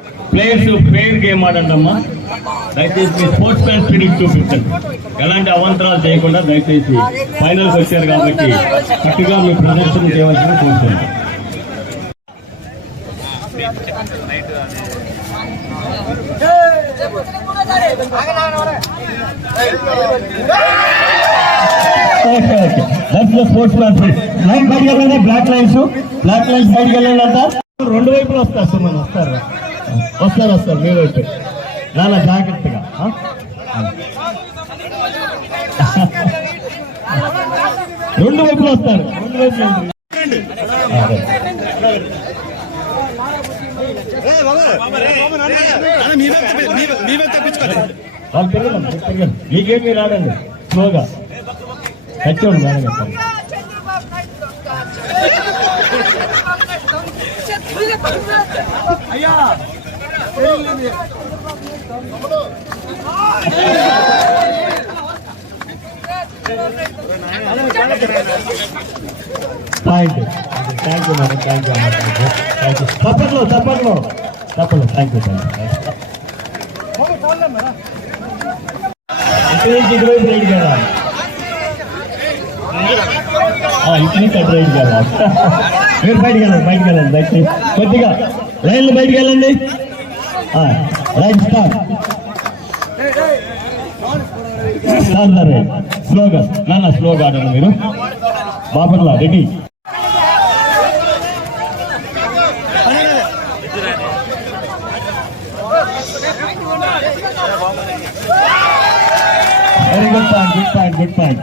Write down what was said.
Players fair game ఆడండమ్మా. దయచేసి మీ sports man spirit చూపించండి. ఎలాంటి అవంతరాలు చేయకుండా దయచేసి ఫైనల్కి వచ్చారు కాబట్టి గట్టిగా మీ ప్రదర్శన చేయవలసిన కోరుతున్నాను. Sports man spirit. లైన్ బయటకు వెళ్ళండి. బ్లాక్ లైన్స్ బయటకు వెళ్ళండి అంట. రెండు వైపులు వస్తారు సార్. మనం వస్తారు మీరు వైపు చాలా జాగ్రత్తగా. రెండు వైపులు వస్తారు. రెండు వైపులు వాళ్ళు తిరగండి. మీకేం మీరు ఆడండి స్లోగా. తెచ్చోండి మేడం చెప్పండి. Thank you madam. Thank you. తప్పట్లో థ్యాంక్ యూ. ఇటువైపు రైడ్ కదా, ఇటు రైడ్ కదా. మీరు బయటకు వెళ్ళండి దయచేసి కొద్దిగా లైన్లు బయటకు వెళ్ళండి. Right start. స్లోగా ఆడండి మీరు. Bapatla ready. Very good point.